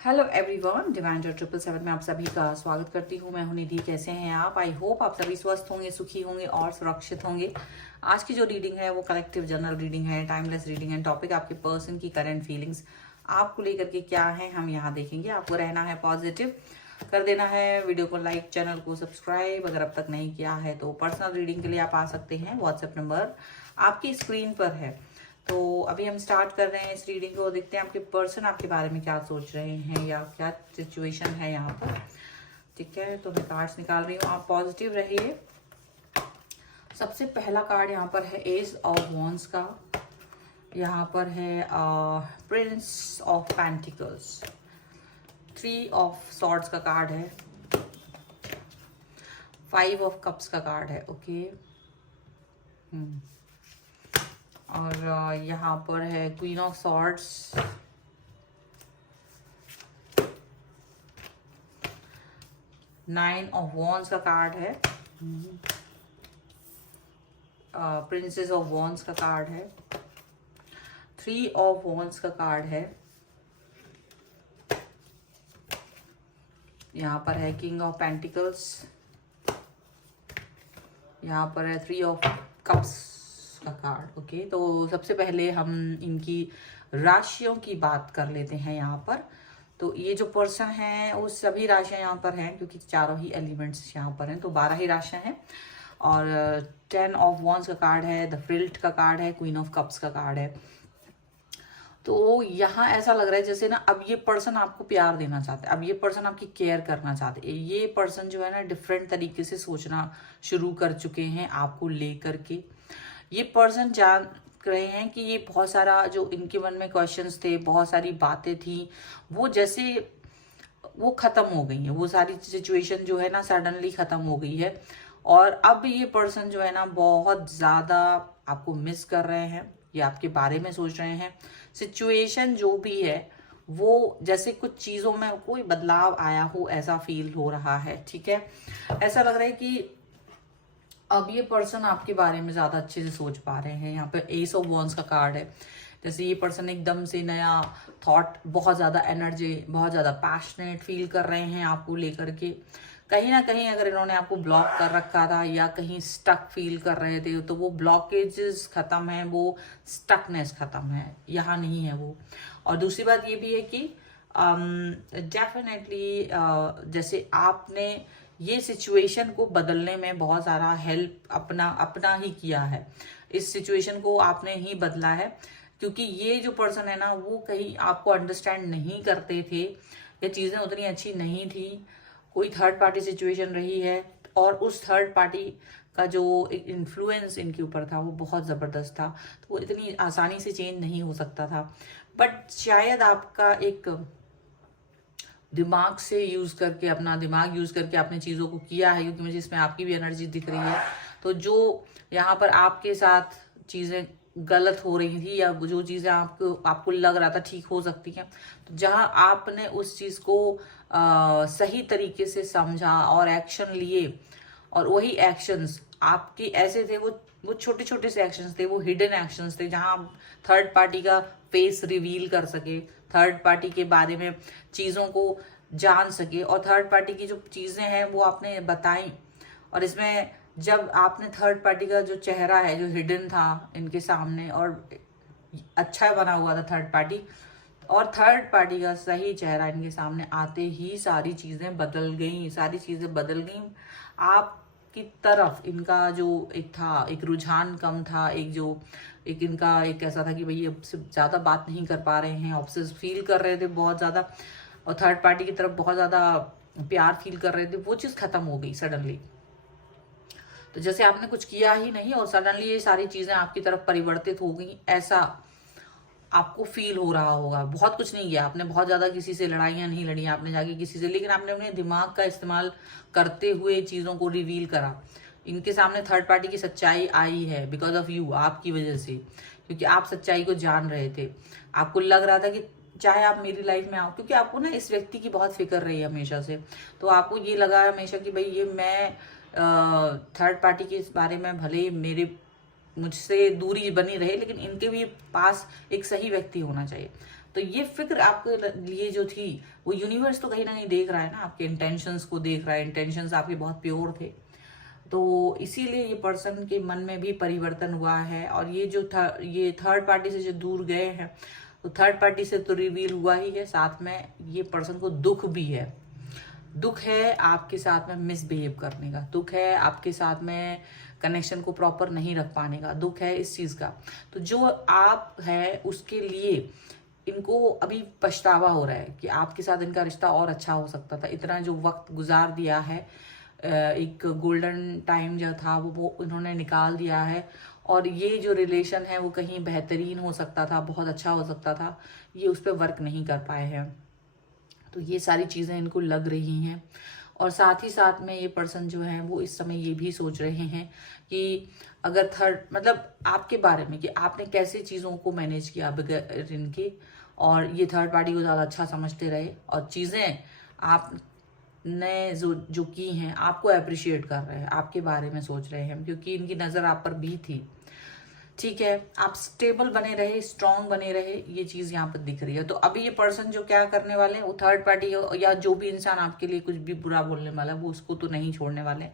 Hello everyone, divine 777 में आप सभी का स्वागत करती हूँ। मैं हूं निधि। कैसे हैं आप? आई होप आप सभी स्वस्थ होंगे, सुखी होंगे और सुरक्षित होंगे। आज की जो रीडिंग है वो कलेक्टिव जनरल रीडिंग है, टाइमलेस रीडिंग है। टॉपिक आपके पर्सन की करंट फीलिंग्स आपको लेकर के क्या है हम यहाँ देखेंगे। आपको रहना है पॉजिटिव, कर देना है वीडियो को लाइक, चैनल को सब्सक्राइब अगर अब तक नहीं किया है तो। पर्सनल रीडिंग के लिए आप आ सकते हैं, व्हाट्सएप नंबर आपकी स्क्रीन पर है। तो अभी हम स्टार्ट कर रहे हैं इस रीडिंग को। देखते हैं आपके पर्सन आपके बारे में क्या सोच रहे हैं या क्या सिचुएशन है यहाँ पर। ठीक है, तो मैं कार्ड्स निकाल रही हूँ, आप पॉजिटिव रहिए। सबसे पहला कार्ड यहाँ पर है एज ऑफ वॉन्ड्स का। यहाँ पर है Prince of pentacles, 3 of swords का कार्ड है, 5 ऑफ कप्स का कार्ड है। ओके, और यहाँ पर है queen of swords, 9 of wands का कार्ड है, प्रिंसेस ऑफ वॉन्ड्स का कार्ड है, 3 ऑफ वॉन्ड्स का कार्ड है। यहाँ पर है किंग ऑफ पेंटिकल्स, यहाँ पर है 3 ऑफ कप्स का कार्ड। ओके, तो सबसे पहले हम इनकी राशियों की बात कर लेते हैं यहाँ पर। तो ये जो पर्सन है वो सभी राशियां यहाँ पर हैं, क्योंकि चारों ही एलिमेंट्स यहाँ पर हैं, तो 12 ही राशियां हैं। और 10 ऑफ वॉन्ड्स का कार्ड है, द फ्रिल्ट का कार्ड है, क्वीन ऑफ कप्स का कार्ड है। तो यहाँ ऐसा लग रहा है जैसे ना अब ये पर्सन आपको प्यार देना चाहते हैं, अब ये पर्सन आपकी केयर करना चाहते हैं। ये पर्सन जो है ना डिफरेंट तरीके से सोचना शुरू कर चुके हैं आपको लेकर के। ये पर्सन जान रहे हैं कि ये बहुत सारा जो इनके मन में क्वेश्चंस थे, बहुत सारी बातें थी, वो जैसे वो खत्म हो गई है। वो सारी सिचुएशन जो है ना सडनली खत्म हो गई है। और अब ये पर्सन जो है ना बहुत ज्यादा आपको मिस कर रहे हैं, ये आपके बारे में सोच रहे हैं। सिचुएशन जो भी है वो जैसे कुछ चीजों में कोई बदलाव आया हो ऐसा फील हो रहा है। ठीक है, ऐसा लग रहा है कि अब ये पर्सन आपके बारे में ज्यादा अच्छे से सोच पा रहे हैं। यहाँ पे एस ऑफ वॉन्ड्स का कार्ड है, जैसे ये पर्सन एकदम से नया थॉट, बहुत ज्यादा एनर्जी, बहुत ज्यादा पैशनेट फील कर रहे हैं आपको लेकर के। कहीं ना कहीं अगर इन्होंने आपको ब्लॉक कर रखा था या कहीं स्टक फील कर रहे थे तो वो ब्लॉकेजेस खत्म है, वो स्टकनेस खत्म है, यहाँ नहीं है वो। और दूसरी बात ये भी है कि डेफिनेटली जैसे आपने ये सिचुएशन को बदलने में बहुत सारा हेल्प अपना ही किया है। इस सिचुएशन को आपने ही बदला है, क्योंकि ये जो पर्सन है ना वो कहीं आपको अंडरस्टैंड नहीं करते थे या चीजें उतनी अच्छी नहीं थी। कोई थर्ड पार्टी सिचुएशन रही है और उस थर्ड पार्टी का जो एक इन्फ्लुएंस इनके ऊपर था वो बहुत जबरदस्त था, तो वो इतनी आसानी से चेंज नहीं हो सकता था। बट शायद आपका एक दिमाग से यूज करके, अपना दिमाग यूज करके आपने चीजों को किया है, क्योंकि मुझे इसमें आपकी भी एनर्जी दिख रही है। तो जो यहाँ पर आपके साथ चीजें गलत हो रही थी या जो चीजें आपको लग रहा था ठीक हो सकती हैं, तो जहां आपने उस चीज को सही तरीके से समझा और एक्शन लिए, और वही एक्शंस आपके ऐसे थे, वो छोटे छोटे से एक्शंस थे, वो हिडन एक्शंस थे, जहां आप थर्ड पार्टी का फेस रिवील कर सके, थर्ड पार्टी के बारे में चीजों को जान सके, और थर्ड पार्टी की जो चीजें हैं वो आपने बताई। और इसमें जब आपने थर्ड पार्टी का जो चेहरा है जो हिडन था इनके सामने और अच्छा बना हुआ था थर्ड पार्टी, और थर्ड पार्टी का सही चेहरा इनके सामने आते ही सारी चीजें बदल गई, सारी चीजें बदल गई। आपकी तरफ इनका जो एक था, एक रुझान कम था, एक इनका एक ऐसा था कि भाई अब से ज्यादा बात नहीं कर पा रहे हैं, ऑब्सेस फील कर रहे थे बहुत ज्यादा, और थर्ड पार्टी की तरफ बहुत ज्यादा प्यार फील कर रहे थे, वो चीज खत्म हो गई सडनली। तो जैसे आपने कुछ किया ही नहीं और सडनली ये सारी चीजें आपकी तरफ परिवर्तित हो गई, ऐसा आपको फील हो रहा होगा। बहुत कुछ नहीं किया आपने, बहुत ज्यादा किसी से लड़ाइयां नहीं लड़ी आपने जाके किसी से, लेकिन आपने अपने दिमाग का इस्तेमाल करते हुए चीजों को रिवील करा। इनके सामने थर्ड पार्टी की सच्चाई आई है बिकॉज ऑफ यू, आपकी वजह से, क्योंकि आप सच्चाई को जान रहे थे। आपको लग रहा था कि चाहे आप मेरी लाइफ में आओ, क्योंकि आपको ना इस व्यक्ति की बहुत फिक्र रही है हमेशा से, तो आपको ये लगा हमेशा कि भाई ये मैं थर्ड पार्टी के इस बारे में भले मुझसे दूरी बनी रहे, लेकिन इनके भी पास एक सही व्यक्ति होना चाहिए। तो ये फिक्र आपके लिए जो थी वो यूनिवर्स तो कहीं ना कहीं देख रहा है ना, आपके इंटेंशंस को देख रहा है, इंटेंशंस आपके बहुत प्योर थे। तो इसीलिए ये पर्सन के मन में भी परिवर्तन हुआ है। और ये जो ये थर्ड पार्टी से जो दूर गए हैं, तो थर्ड पार्टी से तो रिवील हुआ ही है, साथ में ये पर्सन को दुख भी है। दुख है आपके साथ में मिसबिहेव करने का, दुख है आपके साथ में कनेक्शन को प्रॉपर नहीं रख पाने का, दुख है इस चीज का। तो जो आप है उसके लिए इनको अभी पछतावा हो रहा है कि आपके साथ इनका रिश्ता और अच्छा हो सकता था। इतना जो वक्त गुजार दिया है, एक गोल्डन टाइम जो था वो इन्होंने निकाल दिया है। और ये जो रिलेशन है वो कहीं बेहतरीन हो सकता था, बहुत अच्छा हो सकता था, ये उस पर वर्क नहीं कर पाए हैं। तो ये सारी चीज़ें इनको लग रही हैं। और साथ ही साथ में ये पर्सन जो है वो इस समय ये भी सोच रहे हैं कि अगर थर्ड मतलब आपके बारे में कि आपने कैसे चीज़ों को मैनेज किया बगैर इनके, और ये थर्ड पार्टी को ज़्यादा अच्छा समझते रहे और चीज़ें आपने जो की हैं आपको अप्रिशिएट कर रहे हैं, आपके बारे में सोच रहे हैं, क्योंकि इनकी नज़र आप पर भी थी। ठीक है, आप स्टेबल बने रहे, स्ट्रांग बने रहे, ये चीज यहाँ पर दिख रही है। तो अभी ये पर्सन जो क्या करने वाले हैं, वो थर्ड पार्टी या जो भी इंसान आपके लिए कुछ भी बुरा बोलने वाला है वो उसको तो नहीं छोड़ने वाले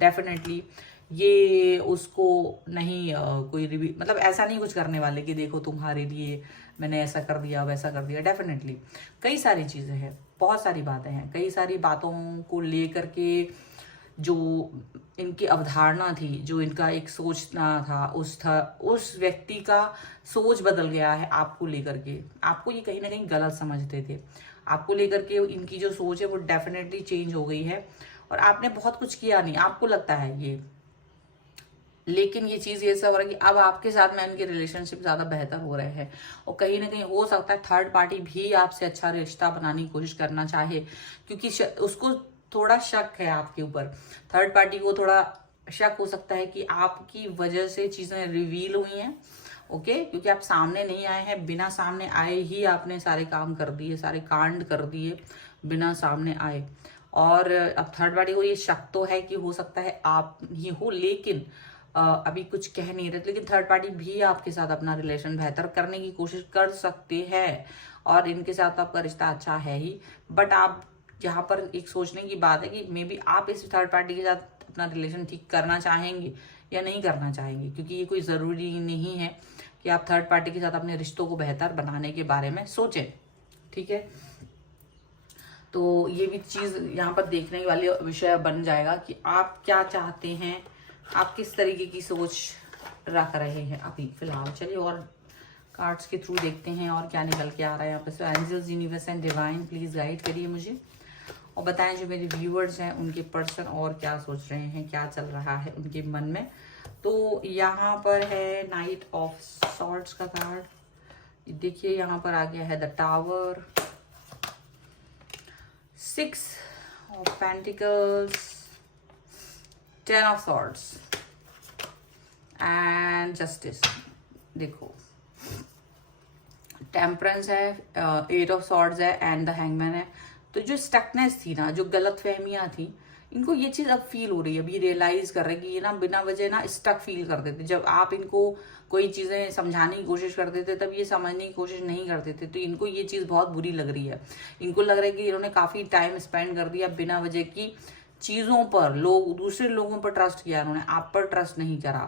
डेफिनेटली। ये उसको नहीं कोई मतलब ऐसा नहीं कुछ करने वाले कि देखो तुम्हारे लिए मैंने ऐसा कर दिया वैसा कर दिया। डेफिनेटली कई सारी चीजें हैं, बहुत सारी बातें हैं, कई सारी बातों को लेकर के जो इनकी अवधारणा थी, जो इनका एक सोचना था, उस व्यक्ति का सोच बदल गया है आपको लेकर के। आपको ये कहीं ना कहीं गलत समझते थे, आपको लेकर के इनकी जो सोच है वो डेफिनेटली चेंज हो गई है। और आपने बहुत कुछ किया नहीं, आपको लगता है ये, लेकिन ये चीज ये सब हो रहा है कि अब आपके साथ में इनके रिलेशनशिप ज्यादा बेहतर हो रहे हैं। और कहीं ना कहीं हो सकता है थर्ड पार्टी भी आपसे अच्छा रिश्ता बनाने की कोशिश करना चाहे, क्योंकि उसको थोड़ा शक है आपके ऊपर। थर्ड पार्टी को थोड़ा शक हो सकता है कि आपकी वजह से चीजें रिवील हुई हैं। ओके, क्योंकि आप सामने नहीं आए हैं, बिना सामने आए ही आपने सारे काम कर दिए, सारे कांड कर दिए बिना सामने आए। और अब थर्ड पार्टी को ये शक तो है कि हो सकता है आप ही हो, लेकिन अभी कुछ कह नहीं रहे। लेकिन थर्ड पार्टी भी आपके साथ अपना रिलेशन बेहतर करने की कोशिश कर सकते हैं, और इनके साथ आपका रिश्ता अच्छा है ही। बट आप यहाँ पर एक सोचने की बात है कि मे बी आप इस थर्ड पार्टी के साथ अपना रिलेशन ठीक करना चाहेंगे या नहीं करना चाहेंगे, क्योंकि ये कोई ज़रूरी नहीं है कि आप थर्ड पार्टी के साथ अपने रिश्तों को बेहतर बनाने के बारे में सोचें। ठीक है, तो ये भी चीज़ यहाँ पर देखने वाली विषय बन जाएगा कि आप क्या चाहते हैं, आप किस तरीके की सोच रख रहे हैं अभी फिलहाल। चलिए और कार्ड्स के थ्रू देखते हैं और क्या निकल के आ रहा है यहाँ पे। Angels, universe and divine please guide करिए मुझे, और बताएं जो मेरे व्यूअर्स हैं उनके पर्सन और क्या सोच रहे हैं, क्या चल रहा है उनके मन में। तो यहाँ पर है नाइट ऑफ सॉर्ड्स का कार्ड, देखिए यहाँ पर आ गया है the tower, 6 of pentacles, 10 of swords and justice. देखो टेम्परेंस है, 8 ऑफ सॉर्ड्स है एंड द हैंगमैन है। तो जो स्टकनेस थी ना, जो गलत फहमियां थी, इनको ये चीज अब फील हो रही है, अभी रियलाइज कर रहे हैं कि ये ना बिना वजह ना स्टक फील करते थे। जब आप इनको कोई चीजें समझाने की कोशिश करते थे तब ये समझने की कोशिश नहीं करते थे। तो इनको ये चीज बहुत बुरी लग रही है। इनको लग रहा है कि इन्होंने काफी टाइम स्पेंड कर दिया बिना वजह की चीजों पर, लोग दूसरे लोगों पर ट्रस्ट किया इन्होंने, आप पर ट्रस्ट नहीं करा।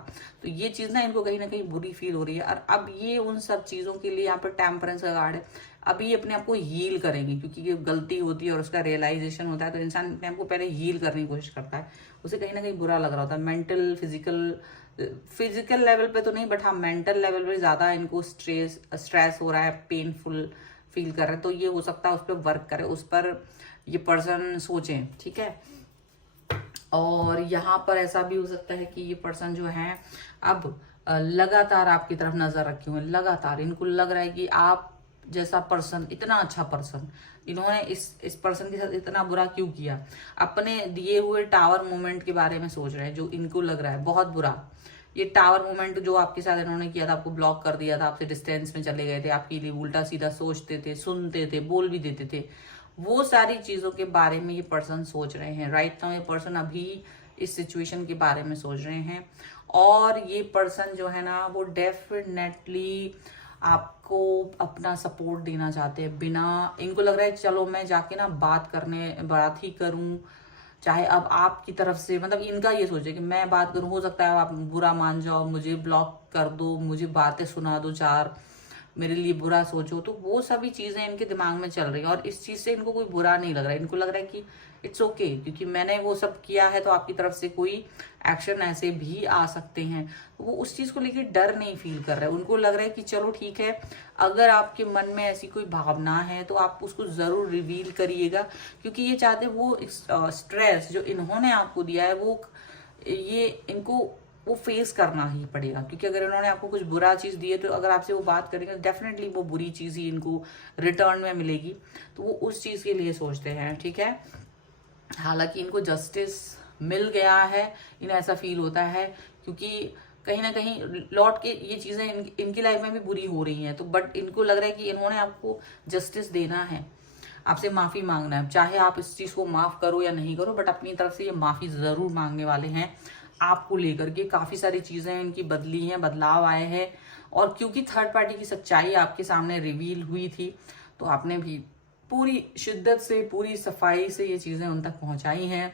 तो ये चीज ना इनको कहीं ना कहीं बुरी फील हो रही है। और अब ये उन सब चीजों के लिए यहाँ पर टेम्परेंस का कार्ड है, अभी ये अपने आप को हील करेंगे, क्योंकि ये गलती होती है और उसका रियलाइजेशन होता है। तो इंसान अपने आप को पहले हील करने की कोशिश करता है, उसे कहीं ना कहीं बुरा लग रहा होता है। मेंटल फिजिकल लेवल पे तो नहीं, बट हाँ मेंटल लेवल पे ज्यादा इनको स्ट्रेस हो रहा है, पेनफुल फील कर रहे हैं। तो ये हो सकता है उस पर वर्क करे, उस पर ये पर्सन सोचें। ठीक है, और यहाँ पर ऐसा भी हो सकता है कि ये पर्सन जो है अब लगातार आपकी तरफ नजर रखे हुए हैं। लगातार इनको लग रहा है कि आप जैसा पर्सन, इतना अच्छा पर्सन, इन्होंने इस पर्सन के साथ इतना बुरा क्यों किया। अपने दिए हुए टावर मोमेंट के बारे में सोच रहे हैं, जो इनको लग रहा है बहुत बुरा। ये टावर मोमेंट जो आपके साथ इन्होंने किया था, आपको ब्लॉक कर दिया था, आपसे डिस्टेंस में चले गए थे, आपके लिए उल्टा सीधा सोचते थे, सुनते थे, बोल भी देते थे, वो सारी चीजों के बारे में ये पर्सन सोच रहे हैं। राइट नाउ ये पर्सन अभी इस सिचुएशन के बारे में सोच रहे हैं। और ये पर्सन जो है ना वो डेफिनेटली आपको अपना सपोर्ट देना चाहते हैं, बिना, इनको लग रहा है चलो मैं जाके ना बात ही करूं, चाहे अब आपकी तरफ से, मतलब इनका ये सोचे कि मैं बात करूं, हो सकता है आप बुरा मान जाओ, मुझे ब्लॉक कर दो, मुझे बातें सुना दो चार, मेरे लिए बुरा सोचो, तो वो सभी चीजें इनके दिमाग में चल रही है। और इस चीज से इनको कोई बुरा नहीं लग रहा है, इनको लग रहा है कि इट्स ओके, क्योंकि मैंने वो सब किया है तो आपकी तरफ से कोई एक्शन ऐसे भी आ सकते हैं। वो उस चीज को लेकर डर नहीं फील कर रहे हैं, उनको लग रहा है कि चलो ठीक है, अगर आपके मन में ऐसी कोई भावना है तो आप उसको जरूर रिवील करिएगा, क्योंकि ये चाहते वो स्ट्रेस जो इन्होंने आपको दिया है वो ये इनको वो फेस करना ही पड़ेगा, क्योंकि अगर इन्होंने आपको कुछ बुरा चीज दी है तो अगर आपसे वो बात करेंगे डेफिनेटली वो बुरी चीज ही इनको रिटर्न में मिलेगी, तो वो उस चीज के लिए सोचते हैं, ठीक है। हालांकि इनको जस्टिस मिल गया है, इन्हें ऐसा फील होता है, क्योंकि कहीं ना कहीं लौट के ये चीजें इनकी लाइफ में भी बुरी हो रही हैं, तो बट इनको लग रहा है कि इन्होंने आपको जस्टिस देना है, आपसे माफी मांगना है, चाहे आप इस चीज को माफ करो या नहीं करो, बट अपनी तरफ से ये माफी जरूर मांगने वाले हैं आपको लेकर के। काफी सारी चीजें इनकी बदली हैं, बदलाव आए हैं, और क्योंकि थर्ड पार्टी की सच्चाई आपके सामने रिवील हुई थी तो आपने भी पूरी शिद्दत से, पूरी सफाई से ये चीजें उन तक पहुंचाई हैं,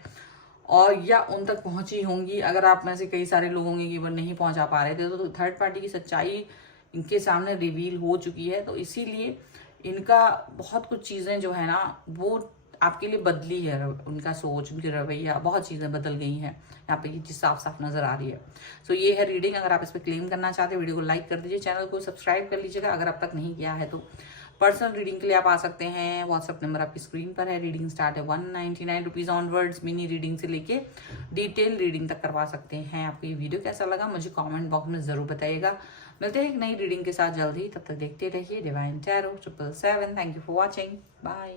और या उन तक पहुंची होंगी। अगर आप में से कई सारे लोग होंगे कि वो नहीं पहुंचा पा रहे थे, तो थर्ड पार्टी की सच्चाई इनके सामने रिवील हो चुकी है, तो इसीलिए इनका बहुत कुछ चीजें जो है ना वो आपके लिए बदली है, उनका सोच, उनकी रवैया, बहुत चीजें बदल गई हैं, यहाँ पे ये चीज साफ साफ नजर आ रही है। सो ये है रीडिंग। अगर आप इस पर क्लेम करना चाहते हैं वीडियो को लाइक कर दीजिए, चैनल को सब्सक्राइब कर लीजिएगा अगर अब तक नहीं किया है तो। पर्सनल रीडिंग के लिए आप आ सकते हैं, व्हाट्सअप नंबर आपकी स्क्रीन पर है। रीडिंग स्टार्ट है 199 रुपीज ऑनवर्ड्स। मिनी रीडिंग से लेके डिटेल रीडिंग तक करवा सकते हैं। आपको ये वीडियो कैसा लगा मुझे कमेंट बॉक्स में जरूर बताइएगा। मिलते हैं एक नई रीडिंग के साथ जल्दी, तब तक देखते रहिए divine tarot 777। Thank you for watching, bye.